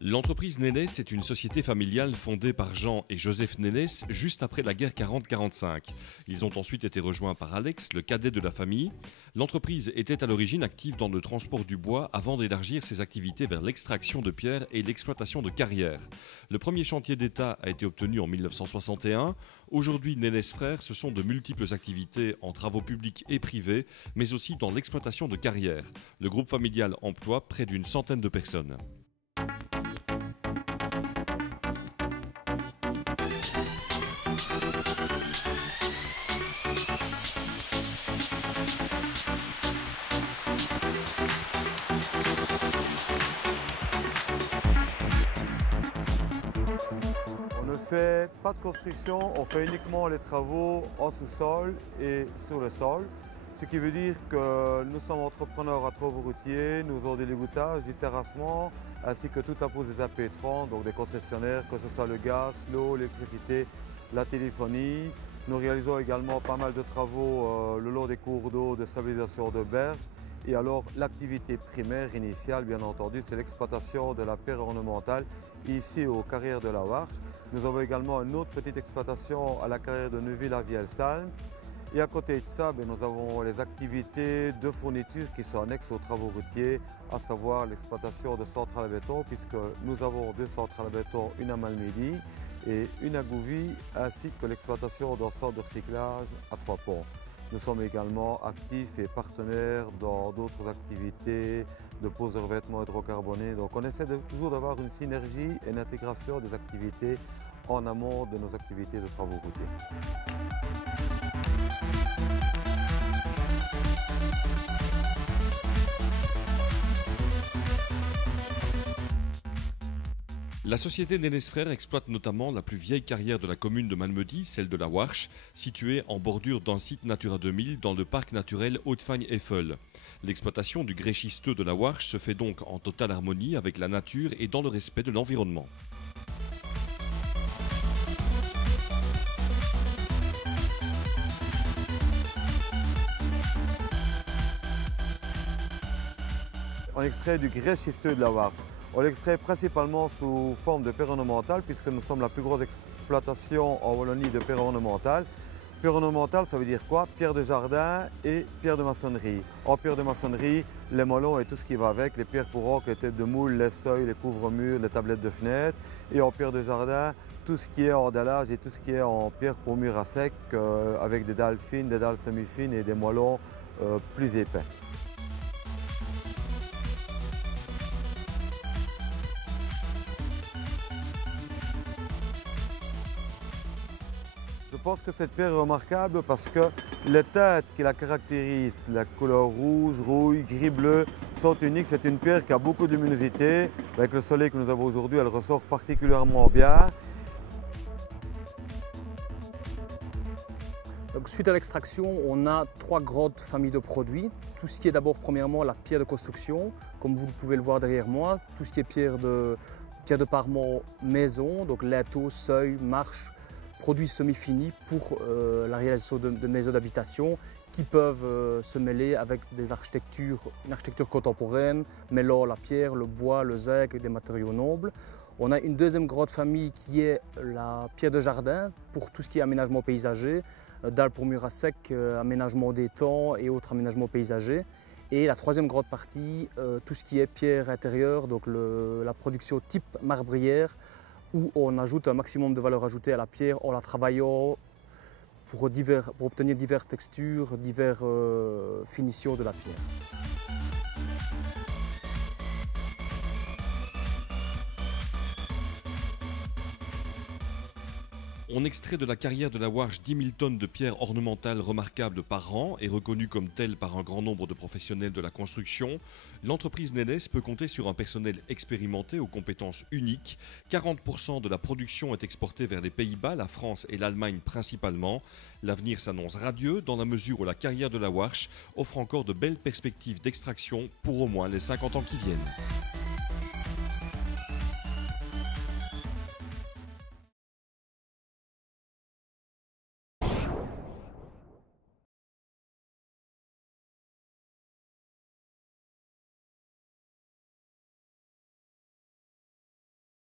L'entreprise Nénès est une société familiale fondée par Jean et Joseph Nénès juste après la guerre 40-45. Ils ont ensuite été rejoints par Alex, le cadet de la famille. L'entreprise était à l'origine active dans le transport du bois avant d'élargir ses activités vers l'extraction de pierres et l'exploitation de carrières. Le premier chantier d'État a été obtenu en 1961. Aujourd'hui, Nénès Frères, ce sont de multiples activités en travaux publics et privés, mais aussi dans l'exploitation de carrières. Le groupe familial emploie près d'une centaine de personnes. On ne fait pas de construction, on fait uniquement les travaux en sous-sol et sur le sol. Ce qui veut dire que nous sommes entrepreneurs à travaux routiers, nous avons des l'égouttage, du terrassement, ainsi que toute la pose des AP30, donc des concessionnaires, que ce soit le gaz, l'eau, l'électricité, la téléphonie. Nous réalisons également pas mal de travaux le long des cours d'eau de stabilisation de berges. Et alors l'activité primaire initiale, bien entendu, c'est l'exploitation de la pierre ornementale ici aux carrières de la Warche. Nous avons également une autre petite exploitation à la carrière de Neuville à Vielsalm. Et à côté de ça, nous avons les activités de fourniture qui sont annexes aux travaux routiers, à savoir l'exploitation de centrales à béton, puisque nous avons deux centrales à béton, une à Malmedy et une à Gouvy, ainsi que l'exploitation d'un centre de recyclage à Trois-Ponts. Nous sommes également actifs et partenaires dans d'autres activités de pose de revêtements hydrocarbonés. Donc on essaie toujours d'avoir une synergie et une intégration des activités en amont de nos activités de travaux routiers. La société Nénès Frères exploite notamment la plus vieille carrière de la commune de Malmedy, celle de la Warche, située en bordure d'un site Natura 2000 dans le parc naturel Haute-Fagne-Eiffel. L'exploitation du grès schisteux de la Warche se fait donc en totale harmonie avec la nature et dans le respect de l'environnement. On extrait du grès schisteux de la Warche. On l'extrait principalement sous forme de pierre ornementale puisque nous sommes la plus grosse exploitation en Wallonie de pierre ornementale. Pierre ornementale, ça veut dire quoi? Pierre de jardin et pierre de maçonnerie. En pierre de maçonnerie, les mollons et tout ce qui va avec, les pierres pour roc, les têtes de moule, les seuils, les couvre-murs, les tablettes de fenêtres. Et en pierre de jardin, tout ce qui est en dallage et tout ce qui est en pierre pour mur à sec avec des dalles fines, des dalles semi-fines et des moellons plus épais. Je pense que cette pierre est remarquable parce que les teintes qui la caractérisent, la couleur rouge, rouille, gris-bleu, sont uniques. C'est une pierre qui a beaucoup de luminosité. Avec le soleil que nous avons aujourd'hui, elle ressort particulièrement bien. Donc, suite à l'extraction, on a trois grandes familles de produits. Tout ce qui est d'abord, premièrement, la pierre de construction, comme vous pouvez le voir derrière moi. Tout ce qui est pierre de parement maison, donc linteaux, seuil, marches, produits semi-finis pour la réalisation de maisons d'habitation qui peuvent se mêler avec une architecture contemporaine, mêlant la pierre, le bois, le zinc et des matériaux nobles. On a une deuxième grande famille qui est la pierre de jardin pour tout ce qui est aménagement paysager, dalles pour murs à sec, aménagement d'étangs et autres aménagements paysagers. Et la troisième grande partie, tout ce qui est pierre intérieure, donc la production type marbrière, où on ajoute un maximum de valeur ajoutée à la pierre en la travaillant pour obtenir diverses textures, diverses finitions de la pierre. On extrait de la carrière de la Warche 10 000 tonnes de pierres ornementales remarquables par an et reconnues comme telles par un grand nombre de professionnels de la construction. L'entreprise Nénès peut compter sur un personnel expérimenté aux compétences uniques. 40% de la production est exportée vers les Pays-Bas, la France et l'Allemagne principalement. L'avenir s'annonce radieux dans la mesure où la carrière de la Warche offre encore de belles perspectives d'extraction pour au moins les 50 ans qui viennent.